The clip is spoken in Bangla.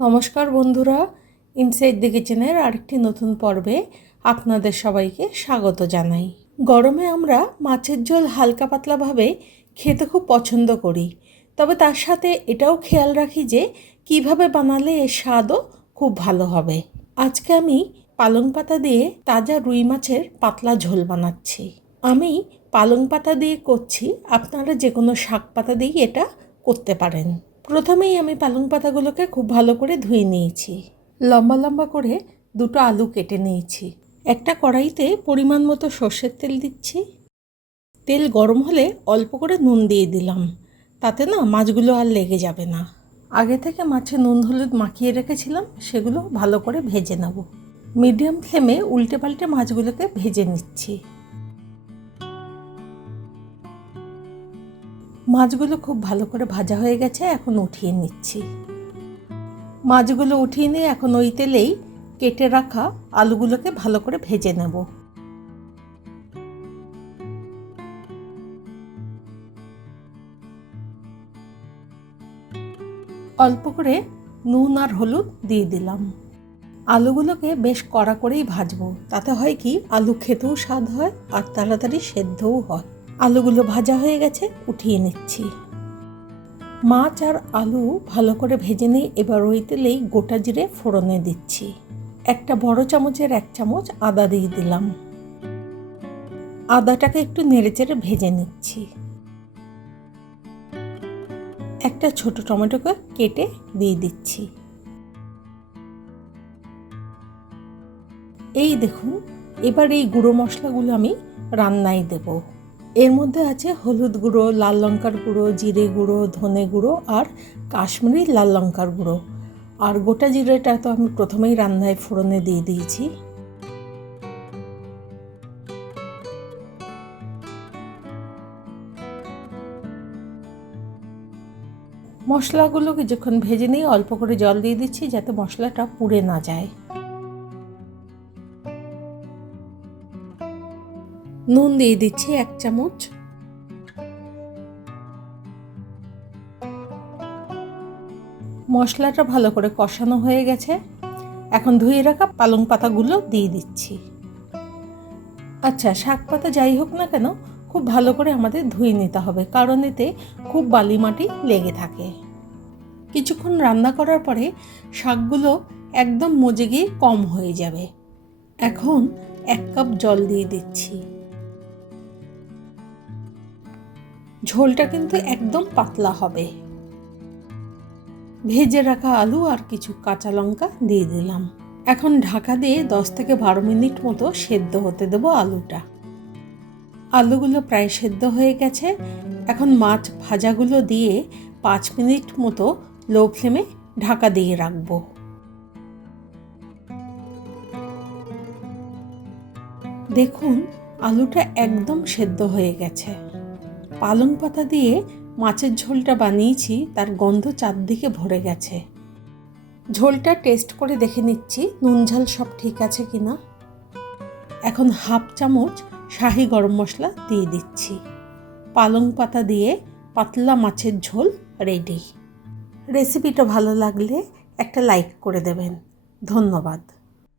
নমস্কার বন্ধুরা ইনসাইড দ্য কিচেনের আরেকটি নতুন পর্বে আপনাদের সবাইকে স্বাগত জানাই। গরমে আমরা মাছের ঝোল হালকা পাতলাভাবে খেতে খুব পছন্দ করি। তবে তার সাথে এটাও খেয়াল রাখি যে, কীভাবে বানালে এর স্বাদও খুব ভালো হবে। আজকে আমি পালং পাতা দিয়ে তাজা রুই মাছের পাতলা ঝোল বানাচ্ছি। আমি পালং পাতা দিয়ে করছি, আপনারা যে কোনো শাক পাতা দিয়েই এটা করতে পারেন। প্রথমেই আমি পালং পাতাগুলোকে খুব ভালো করে ধুয়ে নিয়েছি। লম্বা লম্বা করে দুটো আলু কেটে নিয়েছি। একটা কড়াইতে পরিমাণ মতো সর্ষের তেল দিচ্ছি। তেল গরম হলে অল্প করে নুন দিয়ে দিলাম। তাতে না মাছগুলো আর লেগে যাবে না। আগে থেকে মাছে নুন হলুদ মাখিয়ে রেখেছিলাম, সেগুলো ভালো করে ভেজে নেব। মিডিয়াম ফ্লেমে উল্টে পাল্টে মাছগুলোকে ভেজে নিচ্ছি। মাছগুলো খুব ভালো করে ভাজা হয়ে গেছে, এখন উঠিয়ে নিচ্ছি। মাছগুলো উঠিয়ে নিয়ে এখন ওই তেলেই কেটে রাখা আলুগুলোকে ভালো করে ভেজে নেব। অল্প করে নুন আর হলুদ দিয়ে দিলাম। আলুগুলোকে বেশ কড়া করেই ভাজবো, তাতে হয় কি আলু খেতেও স্বাদ হয় আর তাড়াতাড়ি সেদ্ধও হয়। আলুগুলো ভাজা হয়ে গেছে, উঠিয়ে নিচ্ছি। মাছ আর আলু ভালো করে ভেজে নিই এবার ওই তেলেই গোটা জিরে ফোড়নে দিচ্ছি। একটা বড় চামচের এক চামচ আদা দিয়ে দিলাম। আদাটাকে একটু নেড়েচেড়ে ভেজে নিচ্ছি। একটা ছোট টমেটোকে কেটে দিয়ে দিচ্ছি। এই দেখুন, এবার এই গুঁড়ো মশলাগুলো আমি রান্নায় দেবো। এর মধ্যে আছে হলুদ গুঁড়ো, লাল লঙ্কার গুঁড়ো, জিরে গুঁড়ো, ধনে গুঁড়ো আর কাশ্মীরি লাল লঙ্কার গুঁড়ো। আর গোটা জিরেটা তো আমি প্রথমেই রান্নায় ফোড়নে দিয়ে দিয়েছি। মশলাগুলো কিছুক্ষণ ভেজে নিয়ে অল্প করে জল দিয়ে দিচ্ছি যাতে মশলাটা পুড়ে না যায়। নুন দিয়ে দিচ্ছি এক চামচ। মশলাটা ভালো করে কষানো হয়ে গেছে। এখন ধুয়ে রাখা পালং পাতাগুলো দিয়ে দিচ্ছি। আচ্ছা শাক পাতা যাই হোক না কেন, খুব ভালো করে আমাদের ধুয়ে নিতে হবে, কারণ এতে খুব বালি মাটি লেগে থাকে। কিছুক্ষণ রান্না করার পরে শাকগুলো একদম মজে গিয়ে কম হয়ে যাবে। এখন এক কাপ জল দিয়ে দিচ্ছি। ঝোলটা কিন্তু একদম পাতলা হবে। ভেজে রাখা আলু আর কিছু কাঁচা লঙ্কা দিয়ে দিলাম। এখন ঢাকা দিয়ে দশ থেকে বারো মিনিট মতো সেদ্ধ হতে দেবো আলুটা। আলুগুলো প্রায় সেদ্ধ হয়ে গেছে। এখন মাছ ভাজাগুলো দিয়ে পাঁচ মিনিট মতো লো ফ্লেমে ঢাকা দিয়ে রাখব। দেখুন, আলুটা একদম সেদ্ধ হয়ে গেছে। পালং পাতা দিয়ে মাছের ঝোলটা বানিয়েছি, তার গন্ধ চারদিকে ভরে গেছে। ঝোলটা টেস্ট করে দেখে নিচ্ছি, নুন ঝাল সব ঠিক আছে কি না এখন হাফ চামচ শাহি গরম মশলা দিয়ে দিচ্ছি। পালং পাতা দিয়ে পাতলা মাছের ঝোল রেডি। রেসিপিটা ভালো লাগলে একটা লাইক করে দেবেন। ধন্যবাদ।